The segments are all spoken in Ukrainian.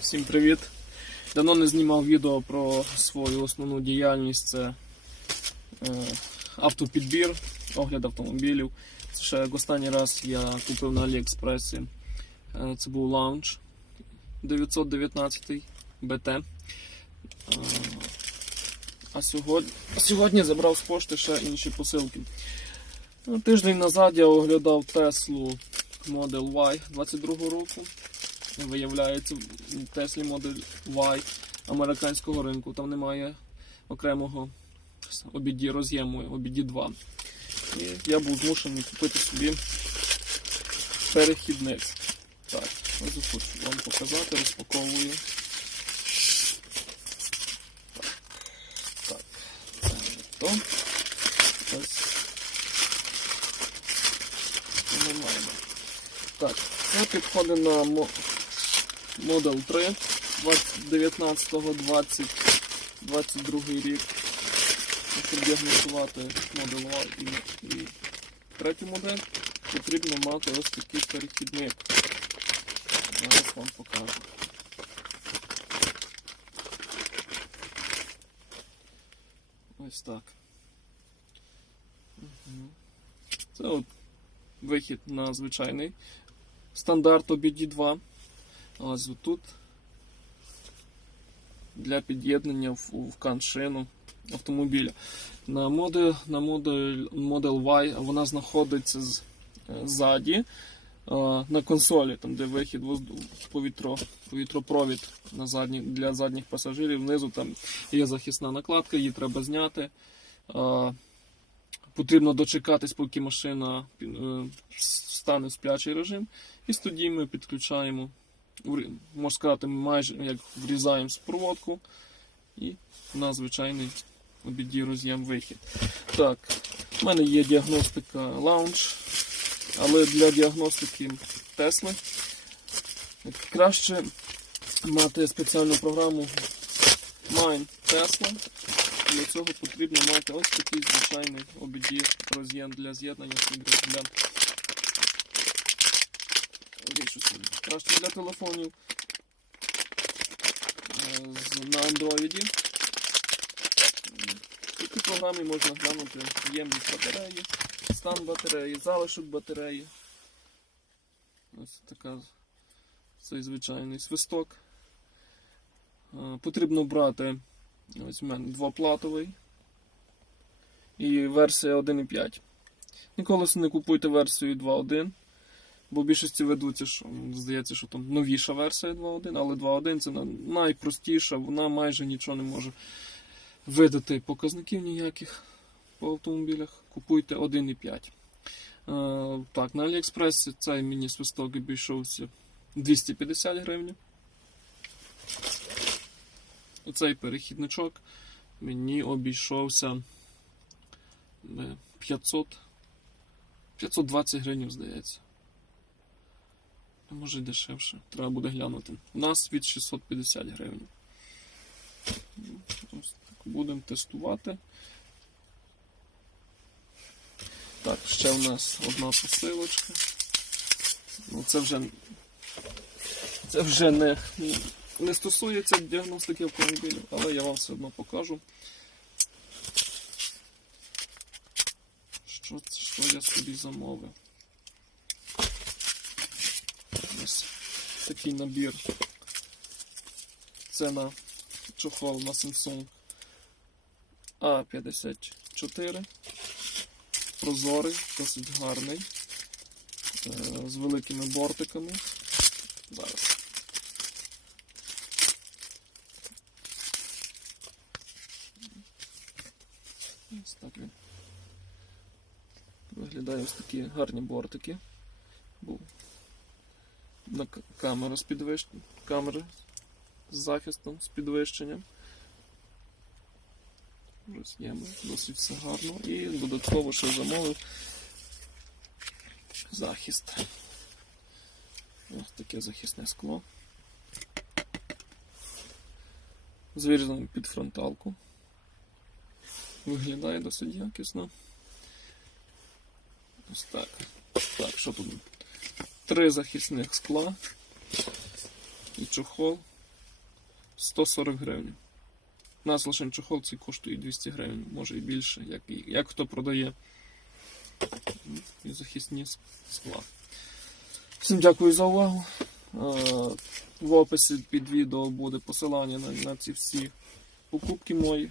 Всім привіт! Давно не знімав відео про свою основну діяльність. Це е, автопідбір, огляд автомобілів. Це ще як останній раз я купив на Аліекспресі. Е, це був лаунч 919 БТ. А сьогодні, сьогодні забрав з пошти ще інші посилки. Тиждень назад я оглядав Теслу Model Y 22 року. Виявляється, Теслі Model Y американського ринку. Там немає окремого обіді роз'єму, обіді 2. І я був змушений купити собі перехідник. Так, ось хочу вам показати, розпаковую. Так, так, то. Ось. Так, це підходить на Model 3 19-20-22 рік. Щоб діагностувати Model Y і, і третю модель, потрібно мати ось такий перехідник. Зараз вам покажу. Ось так. Це от вихід на звичайний стандарт OBD2. Ось тут для під'єднання в, каншину автомобіля. На модель, на модель Model Y вона знаходиться з, ззаді е, на консолі, там де вихід повітро, повітропровід на задні, для задніх пасажирів. Внизу там є захисна накладка, її треба зняти. Е, Потрібно дочекатись, поки машина е, стане в сплячий режим. І тоді ми підключаємо, можна сказати, майже як врізаємо проводку і на звичайний обіді роз'єм вихід. Так, в мене є діагностика Launch, але для діагностики Tesla краще мати спеціальну програму Mine Tesla. Для цього потрібно мати ось такий звичайний обіді роз'єм для з'єднання для. Краще для телефонів е, на Android. В програмі можна глянути ємність батареї, стан батареї, залишок батареї. Ось така цей звичайний свисток. Е, Потрібно брати ось у мене двоплатовий і версія 1.5. Ніколи не купуйте версію 2.1. Бо в більшості ведуться, що здається, що там новіша версія 2.1, але 2.1 це найпростіша, вона майже нічого не може видати показників ніяких по автомобілях. Купуйте 1.5. Е, так, на Аліекспресі цей мені свисток обійшовся 250 гривень. Оцей перехідничок мені обійшовся е, 500 520 гривень, здається. А може дешевше. Треба буде глянути. У нас від 650 гривень. Так Будемо тестувати. Так, ще у нас одна посилочка. Ну, це вже, це вже не, не стосується діагностики автомобілів, але я вам все одно покажу. Що, що я собі замовив? Такий набір. Це на чохол на Samsung A54. Прозорий, досить гарний. е, З великими бортиками. Зараз. Ось так він. Виглядає ось такі гарні бортики. Був на к- камеру з підвищенням. Камери з захистом, з підвищенням. Роз'єми, досить все гарно. І додатково ще замовив захист. Ось таке захисне скло. Звірзано під фронталку. Виглядає досить якісно. Ось так. Так, що тут? Три захисних скла і чохол 140 гривень. У нас лише чохол цей коштує 200 гривень, може і більше, як, як хто продає. І захисні скла. Всім дякую за увагу. Е, В описі під відео буде посилання на, на ці всі покупки мої.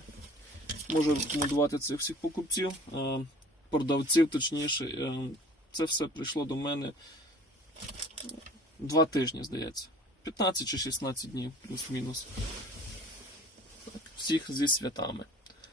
Можу рекомендувати цих всіх покупців, е, продавців, точніше. Е, Це все прийшло до мене два тижні, здається. 15 чи 16 днів, плюс-мінус. Всіх зі святами.